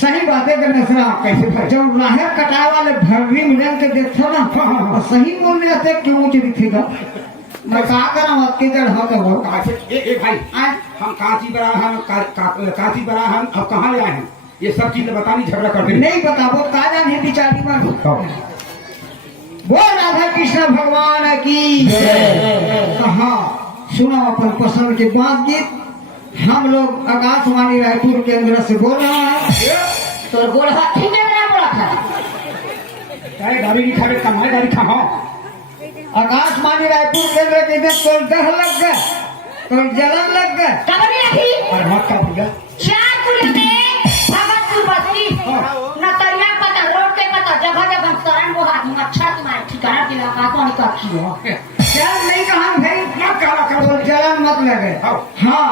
सही बातें करने से कैसे भाई? जब राहे कटाए वाले भर्री मिलन के देखो ना हाँ। सही बोलने से क्यों ऊंच दिखेगा मैं कहा करा मत के जड़ हो तो ए भाई हम कांची बना हम कांची बना हम अब कहाँ ले आए हैं ये सब चीजें बतानी झगड़ा करते नहीं बताबो का जाने बिचारी मन बोल राधा कृष्ण भगवान की कहा सुनो अपन पसंद के बात गीत हम लोग आकाशवाणी रायपुर केंद्र से बोल रहे हैं तो गोड़ हाथ ठीक है बोला था गाड़ी नहीं खावे कमाए गाड़ी खा आकाशवाणी रायपुर केंद्र के इधर कोई दह लग गए कोई जलन लग गए खबर नहीं रखी और मत का भैया चार पुलिस में भगतपुर बस्ती नतरिया पता रोड के पता जगह जगह शरण को बात अच्छा तुम्हारे ठिकाना दिला का कौन का की हो जलन नहीं कहा भाई मत कहा तो जलन मत लगे हाँ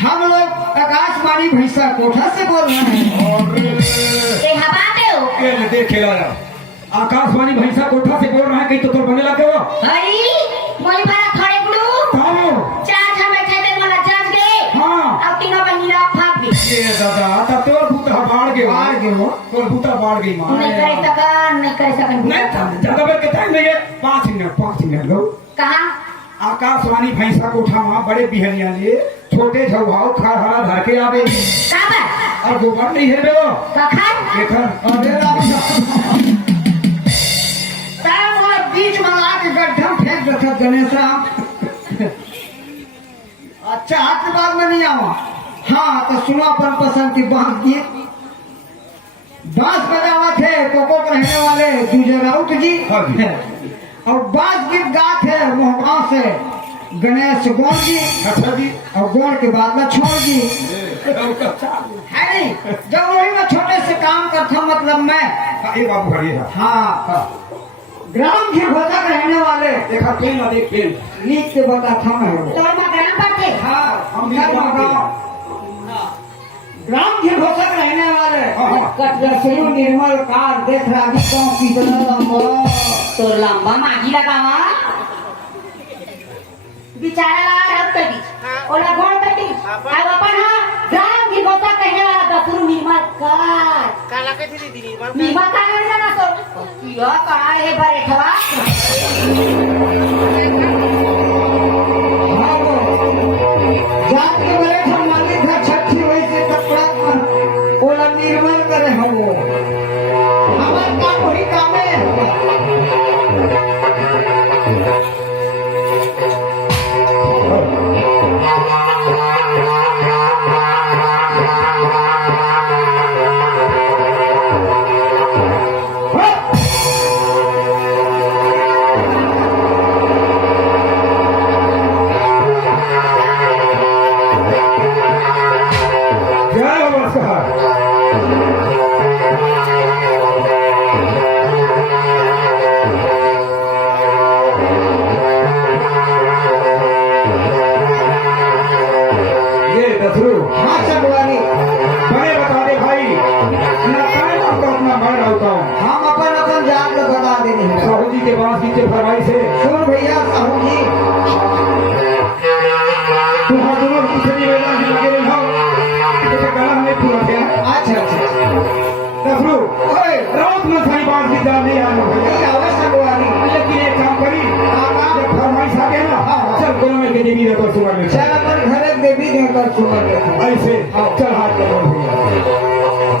हम लोग आकाशवाणी भैंसा कोठा से बोल रहे हैं ए हवा दे हो ये देख खेला आकाशवाणी भैंसा कोठा से बोल रहा है कहीं तो तोर बने लगे हो हरी मोई भरा खड़े गुरु चार छह बैठे थे मला जज गए हाँ अब तीनों पे नीला फाप गई ये दादा ता तोर भूता बाढ़ गए तोर भूता बाढ़ गई मां नहीं कर सकन नहीं ज्यादा बेर के टाइम में ये 5 मिनट लो कहां आकाशवाणी भैंसा कोठा वहाँ बड़े बिहनिया लिए छोटे झुआओ खड़ा धर के आवे काबर और गोबर नहीं है बेलो कखन देखा अरे बीच में ला के गड्ढा फेंक देता गणेश राम अच्छा हाथ के बाद में नहीं आवा हाँ तो सुनो अपन पसंद की बात गीत बांस बजावा थे कोको के रहने वाले दूजे राउत जी हाँ जी। और बांस गीत गात है मोहगांव से गणेश गौड़ जी अच्छा जी और गौड़ के बाद में छोड़ जी है नहीं जब वही में छोटे से काम करता मतलब मैं ये बाबू खड़िए हाँ ग्राम के भोजक रहने वाले देखा पेन ना देख पेन नीक के बता था मैं तो मैं गरम करते हाँ हम भी गाँव ग्राम के भोजक रहने वाले हाँ। कटरसरू निर्मल कार देख रहा भी कौन कितना लंबा तो लंबा मागी लगावा बिचारा लगा रब कर दी ओला गोड़ कर दी अब अपन हां ग्राम की गोता कहने वाला दपुर निर्मल कार काला के थी दीदी निर्मल कार ना ना तो किया का है बरेठवा जात के बड़े हम मालिक था छठी वैसे कपड़ा ओला निर्मल करे हम वो हमार काम वही काम है जय नमस्कार ये दसरू हाँ चकवानी बड़े बता दे भाई ना काय ना तो अपना घर रहता हूँ हम अपन अपन जात को बता देने हैं साहू जी के पास नीचे फरमाई से सुन भैया साहू जी तुम्हारा दोनों पीछे नहीं रहना है लगे रहो तो गला हमें पूरा गया अच्छा अच्छा दसरू ओए रात में सारी बात की जान नहीं आना भैया नहीं आवे चकवानी लेकिन एक काम करी जब फरमाइश आ गया ना चल दोनों में देवी रहता सुबह में चल अपन घरे देवी देकर सुमर देता ऐसे चल हाथ लगाओ भैया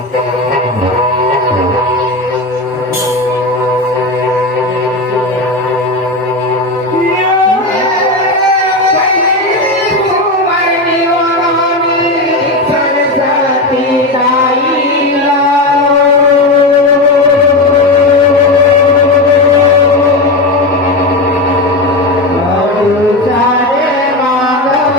सारे माधव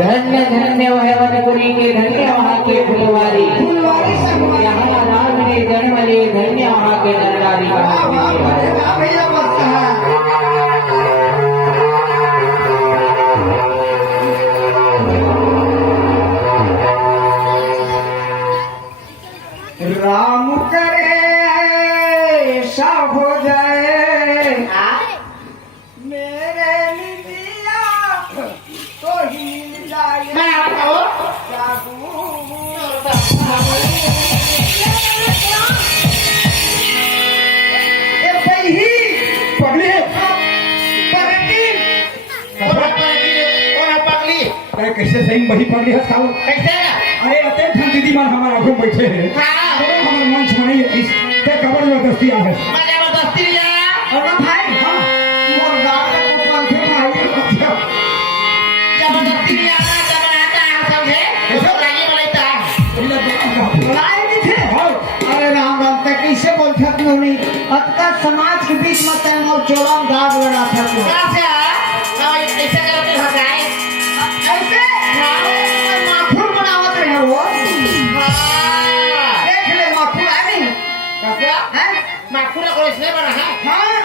धन्य धन्य वनपुरी के धन्य वहाँ के फुलवारी, यहाँ राम ने जन्म ले, धन्य वहाँ के नरनारी राम करे सब हो जाए मेरे निदिया तो ही मिल जाए कैसे सही वही पगली है साहब? कैसे अरे अते हम दीदी मन हमारा घूम बैठे हैं, हमारे मंच में नहीं इस ते कबर जबरदस्ती आ है। जबरदस्ती लिया और भाई हाँ मोर गाँव में पंखे भाई जबरदस्ती लिया जबरदस्ती समझे कैसे? लागी बोलता बुलाए नहीं थे अरे राम राम तक कैसे बोलते क्यों नहीं अतका समाज के बीच में तय और चोरा दाग लगा था क्यों कहाँ से ऐसे करके हो जाए ऐसे माखूर बनावत रहे वो देख ले माखूर है नहीं हैं माखूरा को इसने बना है हाँ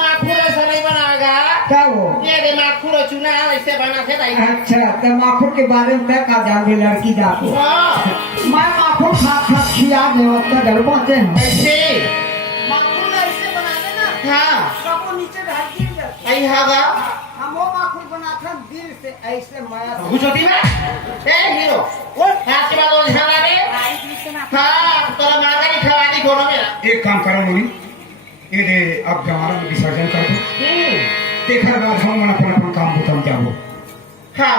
माखूरा ऐसा नहीं बनाएगा क्या वो ये दे माखूरा चुना ऐसे बना थे भाई अच्छा तो माखूर के बारे में मैं का जान रही लड़की जाको मैं माखूर खा खा खिया दे तो डर पाते हैं ऐसे माखूर ऐसे बनाने ना हाँ सबको नीचे ढाल दी जाए ऐ होगा हम वो माखूर बनाते हैं दिल से ऐसे माया से घुसोती में ए हीरो वो हाथ के बाद वो झगड़ा में हाँ तेरा मांगा नहीं खवानी कोनो में एक काम करो लोगी ये दे अब जमाना में विसर्जन कर दो, देखा बाद हम अपन अपन काम बताओ जाओ। हाँ